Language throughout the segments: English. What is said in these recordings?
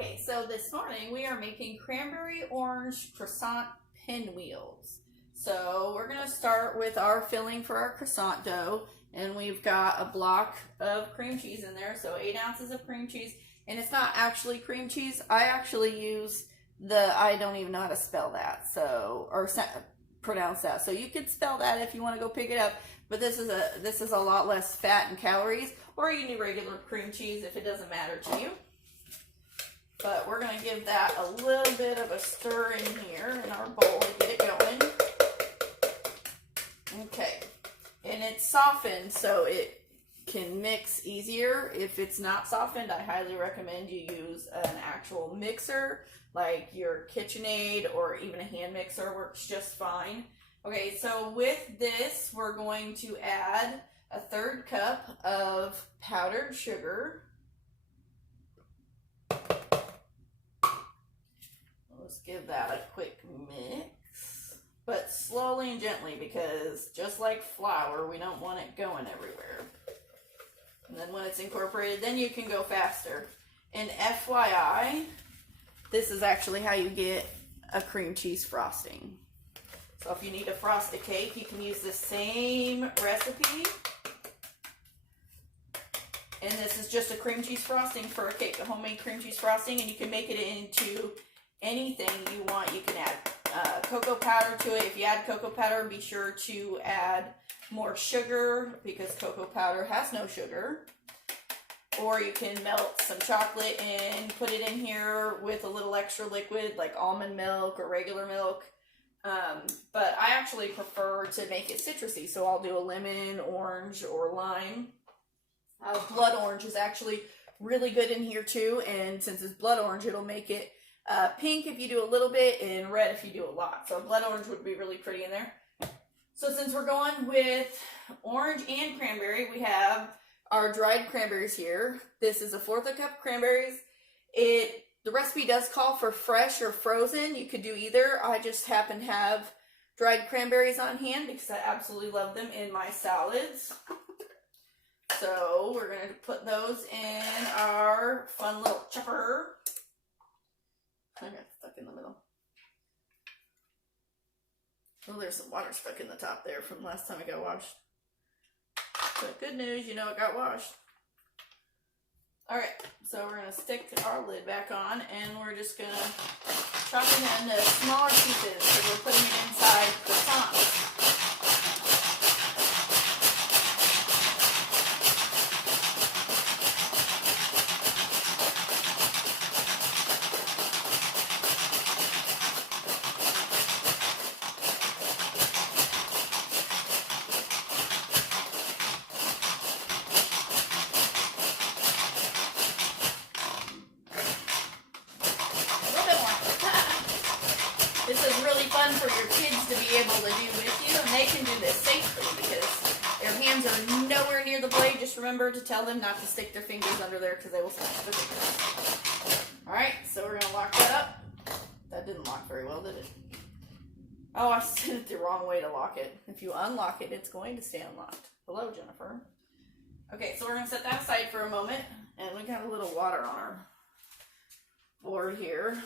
Okay, so this morning we are making cranberry orange croissant pinwheels. So we're going to start with our filling for our croissant dough, and we've got a block of cream cheese in there, so 8 ounces of cream cheese. And it's not actually cream cheese. I actually use I don't even know how to spell that, pronounce that. So you could spell that if you want to go pick it up, but this is a lot less fat and calories, or you can do regular cream cheese if it doesn't matter to you. But we're going to give that a little bit of a stir in here in our bowl to get it going. Okay, and it's softened so it can mix easier. If it's not softened, I highly recommend you use an actual mixer, like your KitchenAid or even a hand mixer works just fine. Okay, so with this, we're going to add a 1/3 cup of powdered sugar. Let's give that a quick mix, but slowly and gently, because just like flour, we don't want it going everywhere. And then when it's incorporated, then you can go faster. And FYI, this is actually how you get a cream cheese frosting. So if you need to frost a cake, you can use the same recipe. And this is just a cream cheese frosting for a cake, a homemade cream cheese frosting, and you can make it into anything you want. You can add cocoa powder to it. If you add cocoa powder, be sure to add more sugar, because cocoa powder has no sugar. Or you can melt some chocolate and put it in here with a little extra liquid, like almond milk or regular milk. But I actually prefer to make it citrusy, so I'll do a lemon, orange, or lime. Blood orange is actually really good in here too, and since it's blood orange, it'll make it pink if you do a little bit, and red if you do a lot. So blood orange would be really pretty in there. So since we're going with orange and cranberry, we have our dried cranberries here. This is 1/4 cup cranberries. The recipe does call for fresh or frozen. You could do either. I just happen to have dried cranberries on hand because I absolutely love them in my salads. So we're going to put those in our fun little chopper. I got stuck in the middle. Oh, there's some water stuck in the top there from last time it got washed. But good news, you know it got washed. Alright, so we're going to stick our lid back on, and we're just going to chop it into smaller pieces because we're putting it inside croissants. This is really fun for your kids to be able to do with you, and they can do this safely because their hands are nowhere near the blade. Just remember to tell them not to stick their fingers under there because they will smash their fingers. Alright, so we're going to lock that up. That didn't lock very well, did it? Oh, I set it the wrong way to lock it. If you unlock it, it's going to stay unlocked. Hello, Jennifer. Okay, so we're going to set that aside for a moment, and we got a little water on our board here.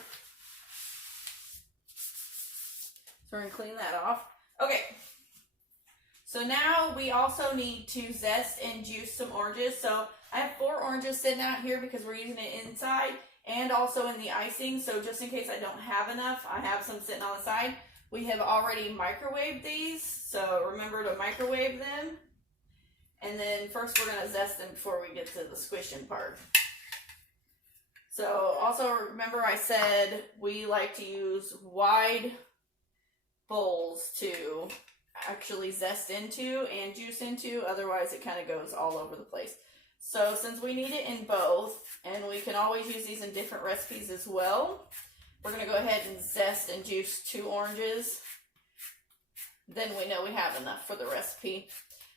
So we're going to clean that off. Okay, so now we also need to zest and juice some oranges. So I have 4 oranges sitting out here because we're using it inside and also in the icing. So just in case I don't have enough, I have some sitting on the side. We have already microwaved these, so remember to microwave them. And then first we're going to zest them before we get to the squishing part. So also remember I said we like to use wide bowls to actually zest into and juice into, otherwise it kind of goes all over the place. So since we need it in both, and we can always use these in different recipes as well, we're going to go ahead and zest and juice 2 oranges. Then we know we have enough for the recipe.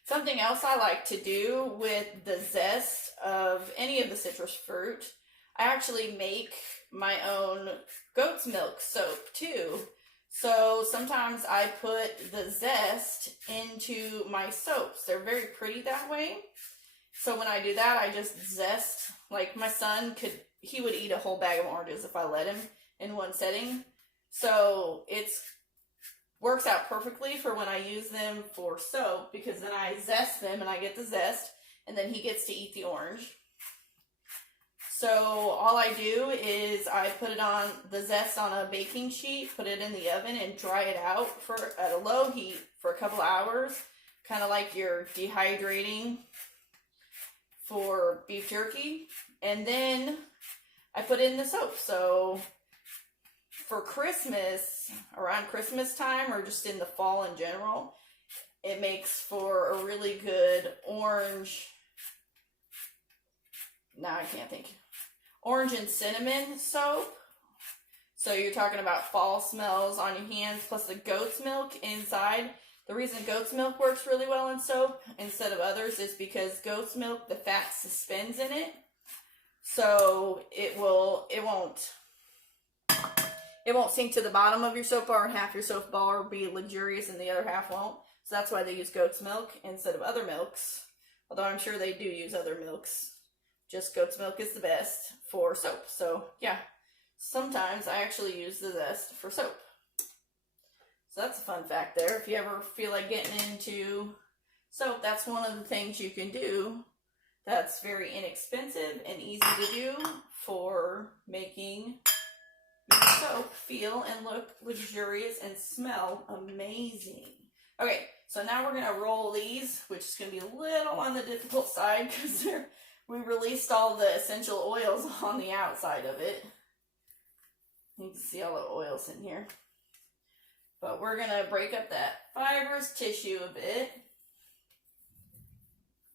Something else I like to do with the zest of any of the citrus fruit, I actually make my own goat's milk soap too. So sometimes I put the zest into my soaps. They're very pretty that way. So when I do that, I just zest. Like my son could he would eat a whole bag of oranges if I let him in one setting. So it's works out perfectly for when I use them for soap, because then I zest them and I get the zest, and then he gets to eat the orange. So all I do is I put it on the zest on a baking sheet, put it in the oven, and dry it out at a low heat for a couple hours, kind of like you're dehydrating for beef jerky. And then I put it in the soap. So for Christmas, around Christmas time, or just in the fall in general, it makes for a really good orange, now I can't think, orange and cinnamon soap. So you're talking about fall smells on your hands, plus the goat's milk inside. The reason goat's milk works really well in soap instead of others is because goat's milk, the fat suspends in it. So it won't sink to the bottom of your soap bar, and half your soap bar will be luxurious and the other half won't. So that's why they use goat's milk instead of other milks. Although I'm sure they do use other milks. Just goat's milk is the best for soap. So yeah, sometimes I actually use the zest for soap. So that's a fun fact there. If you ever feel like getting into soap, that's one of the things you can do that's very inexpensive and easy to do for making your soap feel and look luxurious and smell amazing. Okay, so now we're going to roll these, which is going to be a little on the difficult side because we released all the essential oils on the outside of it. You can see all the oils in here. But we're going to break up that fibrous tissue a bit.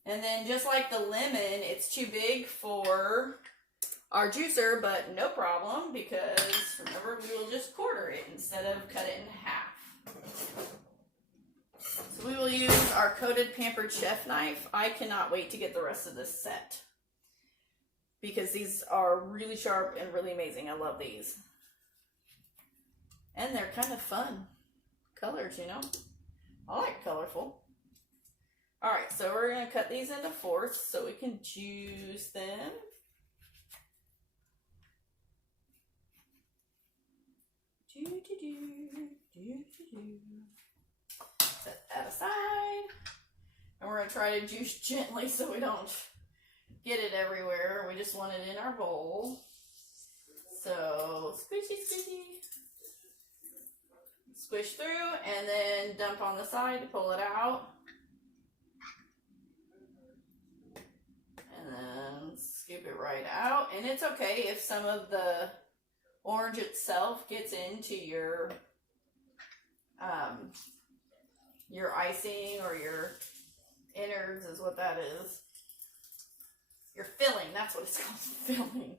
And then just like the lemon, it's too big for our juicer, but no problem, because remember, we will just quarter it instead of cut it in half. So we will use our coated Pampered chef knife. I cannot wait to get the rest of this set, because these are really sharp and really amazing. I love these. And they're kind of fun colors, you know. I like colorful. Alright, so we're going to cut these into fourths so we can juice them. Set that aside. And we're going to try to juice gently so we don't get it everywhere. We just want it in our bowl. So, squishy, squishy. Squish through and then dump on the side to pull it out. And then scoop it right out. And it's okay if some of the orange itself gets into your icing or your innards is what that is. Your filling, that's what it's called, filling.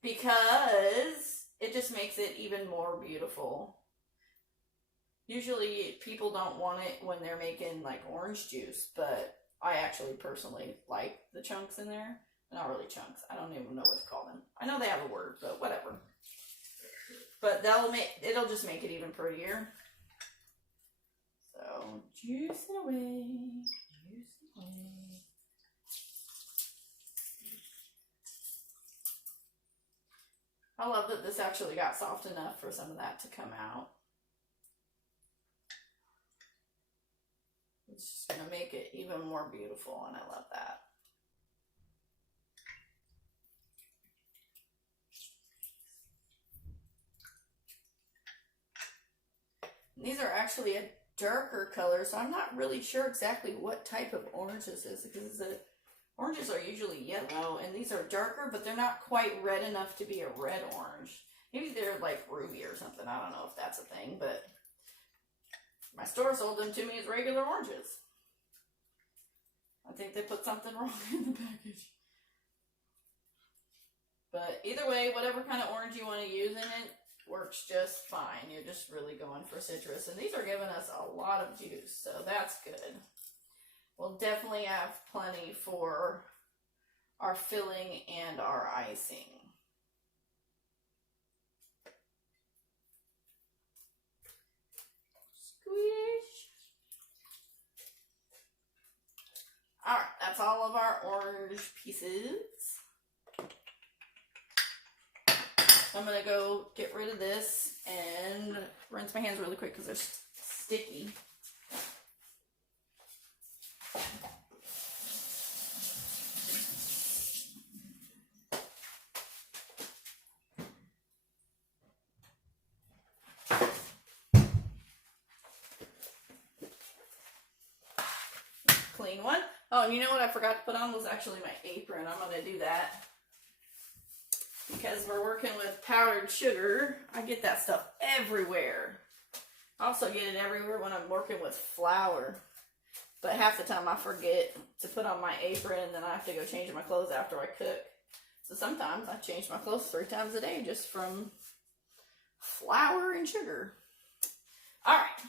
Because it just makes it even more beautiful. Usually people don't want it when they're making like orange juice, but I actually personally like the chunks in there. Not really chunks. I don't even know what to call them. I know they have a word, but whatever. But it'll just make it even prettier. So juice it away. Juice it away. I love that this actually got soft enough for some of that to come out. It's just going to make it even more beautiful, and I love that. And these are actually a darker color, so I'm not really sure exactly what type of orange this is, because the oranges are usually yellow, and these are darker, but they're not quite red enough to be a red orange. Maybe they're like ruby or something. I don't know if that's a thing, but my store sold them to me as regular oranges. I think they put something wrong in the package. But either way, whatever kind of orange you want to use in it works just fine. You're just really going for citrus. And these are giving us a lot of juice, so that's good. We'll definitely have plenty for our filling and our icing. Squish. Alright, that's all of our orange pieces. I'm going to go get rid of this and rinse my hands really quick because they're sticky. Clean one. Oh, and you know what I forgot to put on was actually my apron. I'm going to do that. Because we're working with powdered sugar, I get that stuff everywhere. I also get it everywhere when I'm working with flour. But half the time I forget to put on my apron and then I have to go change my clothes after I cook. So sometimes I change my clothes 3 times a day just from flour and sugar. Alright.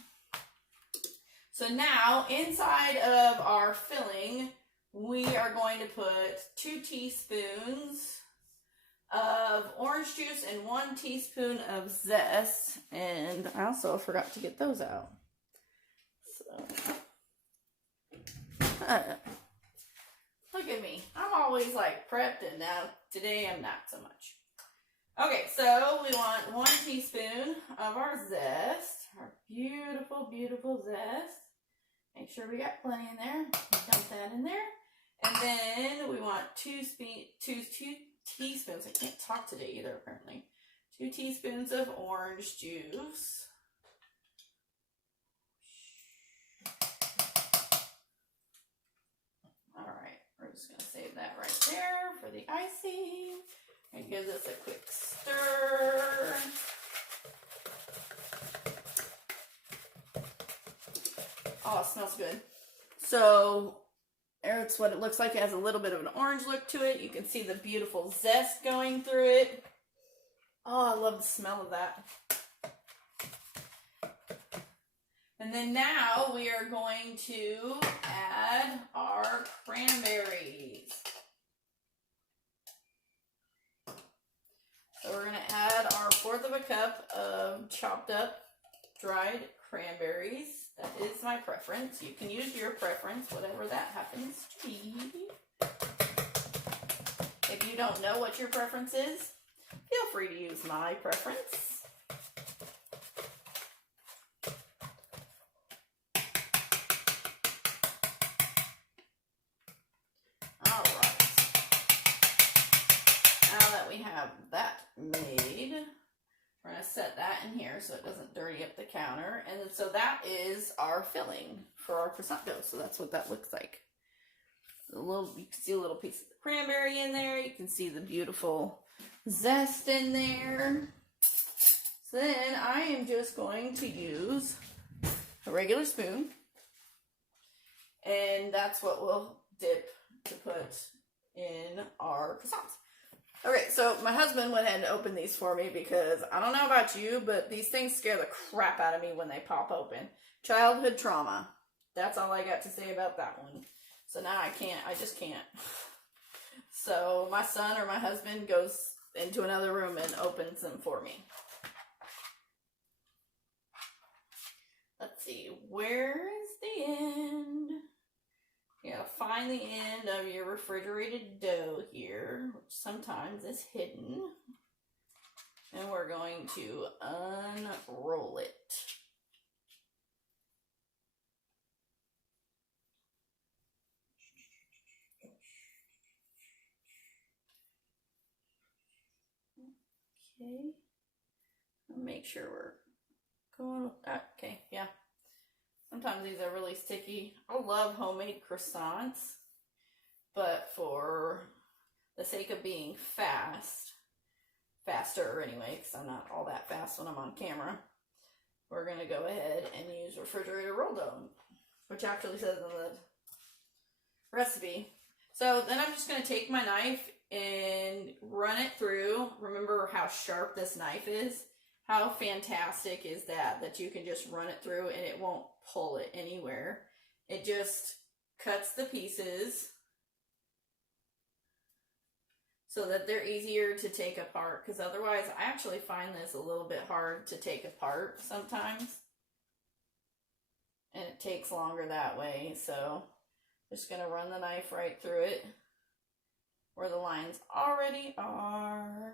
So now inside of our filling, we are going to put 2 teaspoons of orange juice and 1 teaspoon of zest, and I also forgot to get those out. So, look at me. I'm always like prepped, and now today I'm not so much. Okay, so we want 1 teaspoon of our zest, our beautiful, beautiful zest. Make sure we got plenty in there. Dump that in there, and then we want 2 teaspoons. I can't talk today either, apparently. 2 teaspoons of orange juice. Alright, we're just going to save that right there for the icing. And give this a quick stir. Oh, it smells good. So, it's what it looks like. It has a little bit of an orange look to it. You can see the beautiful zest going through it. Oh, I love the smell of that. And then now we are going to add our cranberries. So we're going to add our 1/4 of a cup of chopped up dried cranberries. That is my preference. You can use your preference, whatever that happens to be. If you don't know what your preference is, feel free to use my preference. Alright. Now that we have that made, we're going to set that in here so it doesn't dirty up the counter. And then, so that is our filling for our croissant dough. So that's what that looks like. You can see a little piece of the cranberry in there. You can see the beautiful zest in there. So then I am just going to use a regular spoon. And that's what we'll dip to put in our croissants. Okay, so my husband went ahead and opened these for me because I don't know about you, but these things scare the crap out of me when they pop open. Childhood trauma. That's all I got to say about that one. So now I just can't. So my son or my husband goes into another room and opens them for me. Let's see, where is the end? You gotta find the end of your refrigerated dough here, which sometimes is hidden. And we're going to unroll it. Okay. Make sure we're going with that. Okay, yeah. Sometimes these are really sticky. I love homemade croissants, but for the sake of being faster anyway, because I'm not all that fast when I'm on camera, we're going to go ahead and use refrigerator roll dough, which actually says in the recipe. So then I'm just going to take my knife and run it through. Remember how sharp this knife is? How fantastic is that, that you can just run it through and it won't pull it anywhere. It just cuts the pieces so that they're easier to take apart, because otherwise I actually find this a little bit hard to take apart sometimes. And it takes longer that way, so just going to run the knife right through it where the lines already are.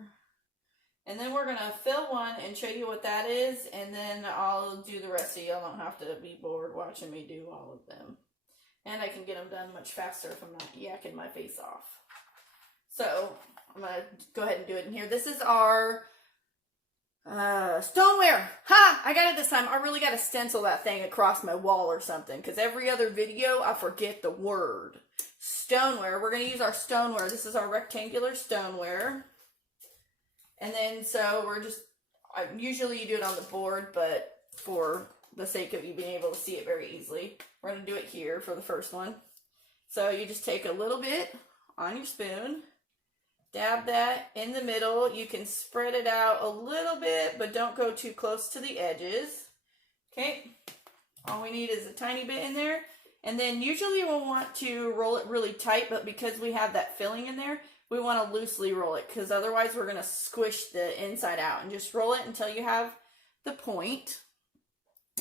And then we're going to fill one and show you what that is, and then I'll do the rest so y'all don't have to be bored watching me do all of them. And I can get them done much faster if I'm not yakking my face off. So, I'm going to go ahead and do it in here. This is our stoneware. Ha! I got it this time. I really got to stencil that thing across my wall or something, because every other video I forget the word. Stoneware. We're going to use our stoneware. This is our rectangular stoneware. And then, so we're just, usually you do it on the board, but for the sake of you being able to see it very easily, we're going to do it here for the first one. So you just take a little bit on your spoon, dab that in the middle. You can spread it out a little bit, but don't go too close to the edges. Okay, all we need is a tiny bit in there. And then usually we'll want to roll it really tight, but because we have that filling in there, we want to loosely roll it, because otherwise we're going to squish the inside out. And just roll it until you have the point.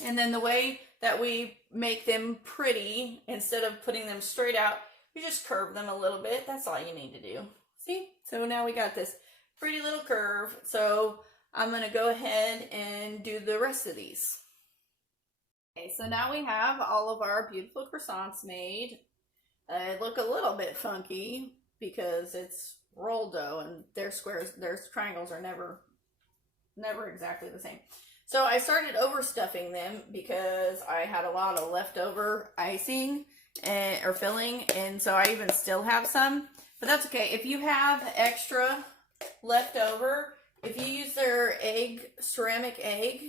And then the way that we make them pretty, instead of putting them straight out, we just curve them a little bit. That's all you need to do. See? So now we got this pretty little curve. So I'm going to go ahead and do the rest of these. Okay, so now we have all of our beautiful croissants made. They look a little bit funky because it's rolled dough, and their squares, their triangles are never exactly the same. So I started overstuffing them because I had a lot of leftover icing or filling, and so I even still have some, but that's okay. If you have extra leftover, if you use their ceramic egg,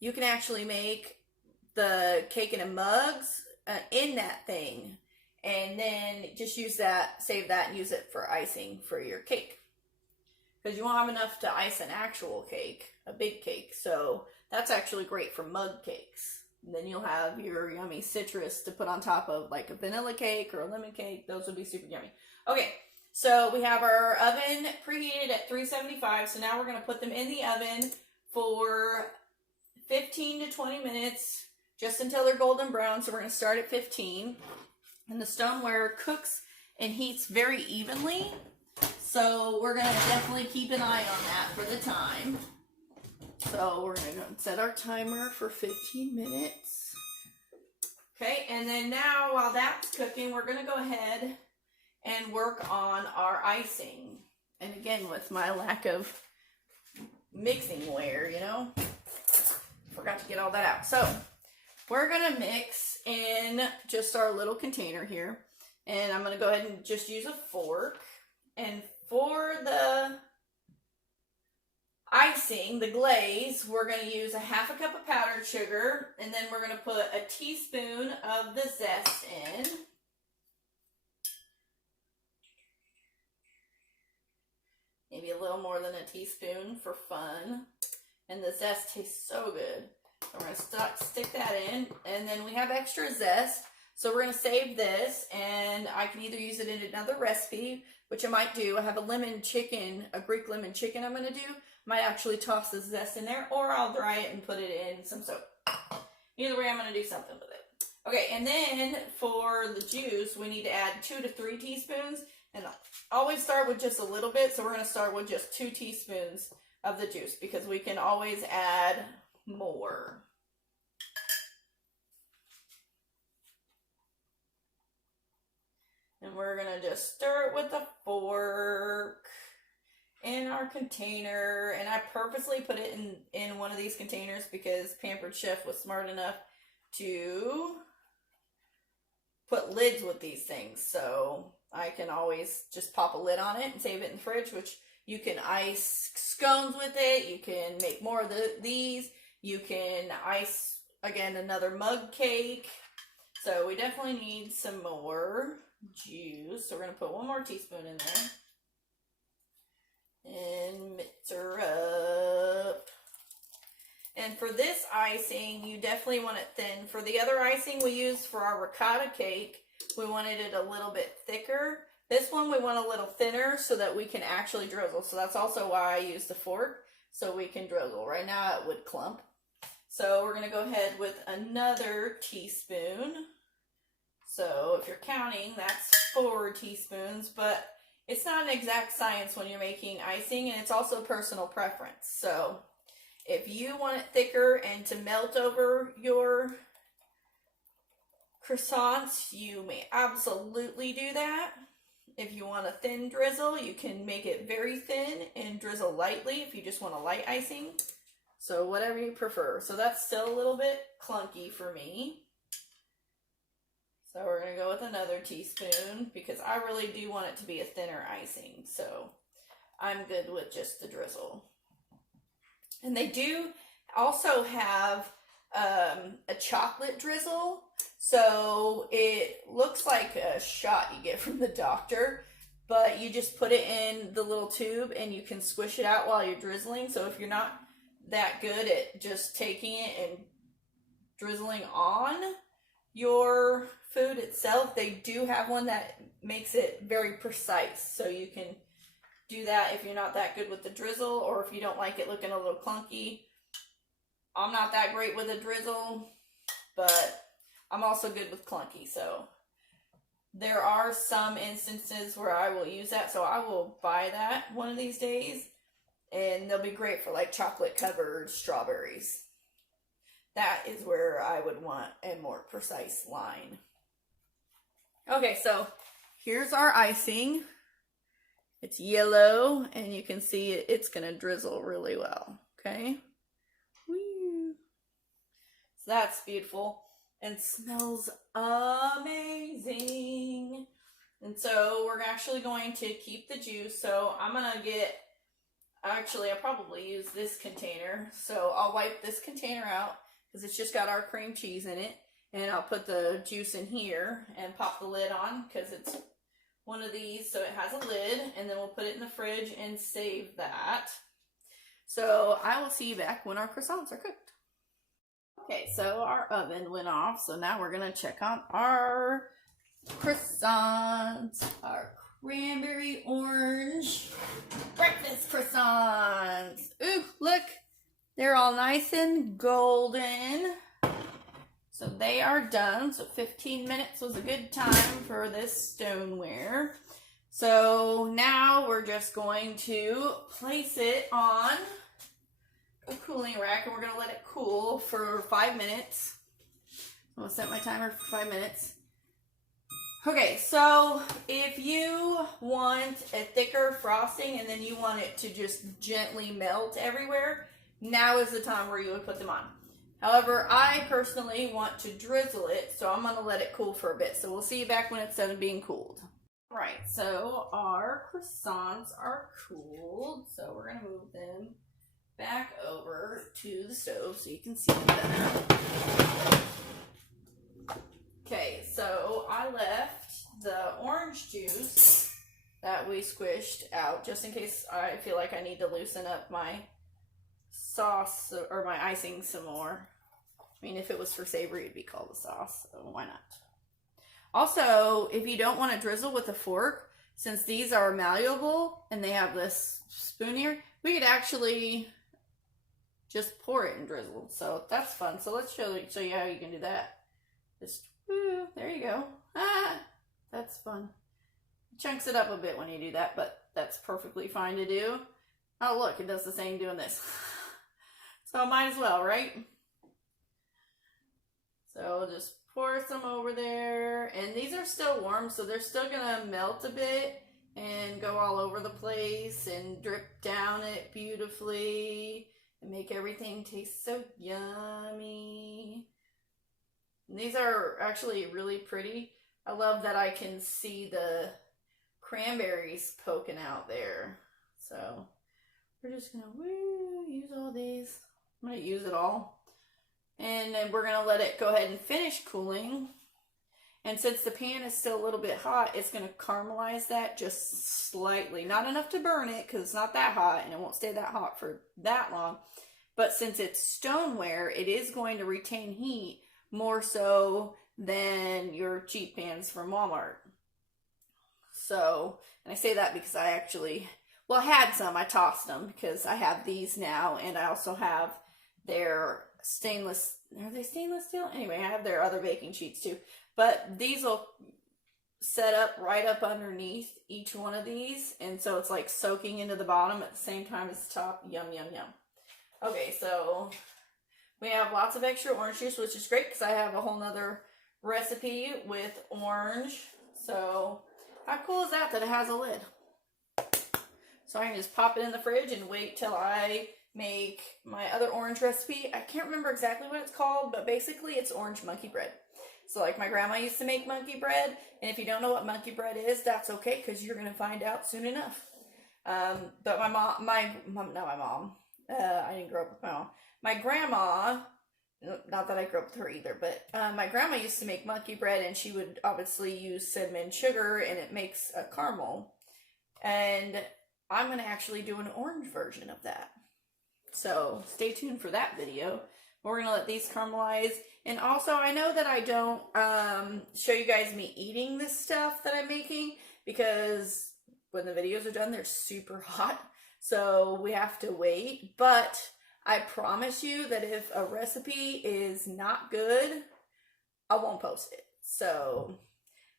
you can actually make the cake in a mugs in that thing. And then just use that, save that, and use it for icing for your cake. Because you won't have enough to ice an actual cake, a big cake. So that's actually great for mug cakes. And then you'll have your yummy citrus to put on top of like a vanilla cake or a lemon cake. Those would be super yummy. Okay, so we have our oven preheated at 375. So now we're going to put them in the oven for 15 to 20 minutes, just until they're golden brown. So we're going to start at 15. And the stoneware cooks and heats very evenly. So we're going to definitely keep an eye on that for the time. So we're going to set our timer for 15 minutes. Okay, and then now while that's cooking, we're going to go ahead and work on our icing. And again, with my lack of mixing ware, you know, forgot to get all that out. So we're going to mix in just our little container here. And I'm going to go ahead and just use a fork. And for the icing, the glaze, we're going to use a half a cup of powdered sugar. And then we're going to put a teaspoon of the zest in. Maybe a little more than a teaspoon for fun. And the zest tastes so good. We're going to stick that in, and then we have extra zest, so we're going to save this, and I can either use it in another recipe, which I might do. I have a lemon chicken, a Greek lemon chicken I'm going to do. Might actually toss the zest in there, or I'll dry it and put it in some soap. Either way, I'm going to do something with it. Okay, and then for the juice, we need to add 2 to 3 teaspoons, and always start with just a little bit, so we're going to start with just 2 teaspoons of the juice, because we can always add more. And we're going to just stir it with a fork in our container. And I purposely put it in one of these containers because Pampered Chef was smart enough to put lids with these things. So I can always just pop a lid on it and save it in the fridge, which you can ice scones with it. You can make more of these. You can ice, again, another mug cake. So we definitely need some more juice. So we're going to put 1 more teaspoon in there. And mix her up. And for this icing, you definitely want it thin. For the other icing we used for our ricotta cake, we wanted it a little bit thicker. This one we want a little thinner so that we can actually drizzle. So that's also why I used the fork, so we can drizzle. Right now it would clump. So we're going to go ahead with another teaspoon. So if you're counting, that's 4 teaspoons. But it's not an exact science when you're making icing, and it's also personal preference. So if you want it thicker and to melt over your croissants, you may absolutely do that. If you want a thin drizzle, you can make it very thin and drizzle lightly if you just want a light icing. So whatever you prefer. So that's still a little bit clunky for me. So we're going to go with another teaspoon because I really do want it to be a thinner icing. So I'm good with just the drizzle. And they do also have a chocolate drizzle. So it looks like a shot you get from the doctor, but you just put it in the little tube and you can squish it out while you're drizzling. So if you're not that good at just taking it and drizzling on your food itself, they do have one that makes it very precise. So you can do that if you're not that good with the drizzle, or if you don't like it looking a little clunky. I'm not that great with a drizzle, but I'm also good with clunky. So there are some instances where I will use that. So I will buy that one of these days, and they'll be great for like chocolate covered strawberries. That is where I would want a more precise line. Okay, so here's our icing. It's yellow, and you can see it's going to drizzle really well, okay? Woo. So that's beautiful and smells amazing. And so we're actually going to keep the juice. So I'm going to I'll probably use this container. So I'll wipe this container out because it's just got our cream cheese in it. And I'll put the juice in here and pop the lid on because it's one of these, so it has a lid, and then we'll put it in the fridge and save that. So I will see you back when our croissants are cooked. Okay, so our oven went off, so now we're gonna check on our croissants, our cranberry orange breakfast croissants. Ooh, look, they're all nice and golden. So they are done. So 15 minutes was a good time for this stoneware. So now we're just going to place it on a cooling rack, and we're going to let it cool for 5 minutes. I'm going to set my timer for 5 minutes. Okay, so if you want a thicker frosting and then you want it to just gently melt everywhere, now is the time where you would put them on. However, I personally want to drizzle it, so I'm going to let it cool for a bit. So we'll see you back when it's done being cooled. All right, so our croissants are cooled. So we're going to move them back over to the stove so you can see them better. Okay, so I left the orange juice that we squished out just in case I feel like I need to loosen up my sauce or my icing some more. I mean, if it was for savory, it'd be called a sauce, so why not? Also, if you don't want to drizzle with a fork, since these are malleable and they have this spoon here, we could actually just pour it and drizzle. So that's fun. So let's show you how you can do that. Just, there you go. That's fun. It chunks it up a bit when you do that, but that's perfectly fine to do. Oh, look, it does the same doing this. So might as well, right? So just pour some over there. And these are still warm, so they're still gonna melt a bit and go all over the place and drip down it beautifully and make everything taste so yummy. And these are actually really pretty. I love that I can see the cranberries poking out there. So we're just gonna use all these. I'm going to use it all. And then we're going to let it go ahead and finish cooling. And since the pan is still a little bit hot, it's going to caramelize that just slightly. Not enough to burn it because it's not that hot and it won't stay that hot for that long. But since it's stoneware, it is going to retain heat more so than your cheap pans from Walmart. So, and I say that because I actually, well, I had some. I tossed them because I have these now, and I also have their stainless, are they stainless steel? Anyway, I have their other baking sheets too. But these will set up right up underneath each one of these, and so it's like soaking into the bottom at the same time as the top. Yum, yum, yum. Okay, so we have lots of extra orange juice, which is great because I have a whole nother recipe with orange. So how cool is that it has a lid? So I can just pop it in the fridge and wait till I make my other orange recipe. I can't remember exactly what it's called, but basically it's orange monkey bread. So like my grandma used to make monkey bread, and if you don't know what monkey bread is, that's okay because you're gonna find out soon enough. But my mom, not my mom. I didn't grow up with my mom. My grandma, not that I grew up with her either, but my grandma used to make monkey bread, and she would obviously use cinnamon sugar, and it makes a caramel. And I'm going to actually do an orange version of that. So stay tuned for that video. We're going to let these caramelize. And also, I know that I don't show you guys me eating this stuff that I'm making, because when the videos are done, they're super hot. So we have to wait. But I promise you that if a recipe is not good, I won't post it. So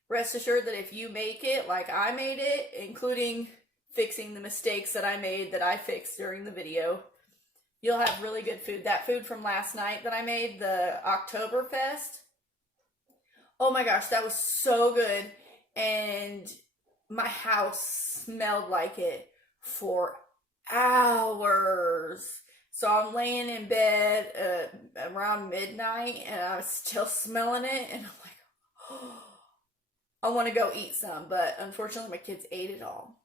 rest assured that if you make it like I made it, including fixing the mistakes that I made that I fixed during the video, you'll have really good food. That food from last night that I made, the Oktoberfest, oh my gosh, that was so good. And my house smelled like it for hours. So I'm laying in bed around midnight, and I was still smelling it, and I'm like, oh, I want to go eat some. But unfortunately, my kids ate it all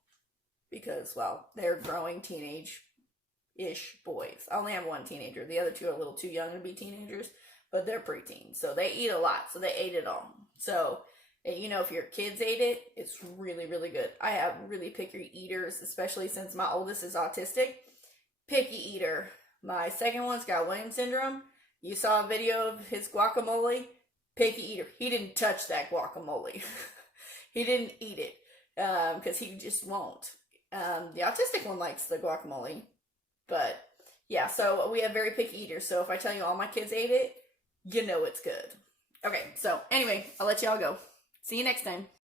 because, well, they're growing teenage-ish boys. I only have one teenager. The other two are a little too young to be teenagers, but they're preteens. So they eat a lot, so they ate it all. So, you know, if your kids ate it, it's really, really good. I have really picky eaters, especially since my oldest is autistic. Picky eater. My second one's got Williams syndrome. You saw a video of his guacamole. Picky eater. He didn't touch that guacamole. He didn't eat it because he just won't. The autistic one likes the guacamole. But yeah, so we have very picky eaters. So if I tell you all my kids ate it, you know it's good. Okay, so anyway, I'll let y'all go. See you next time.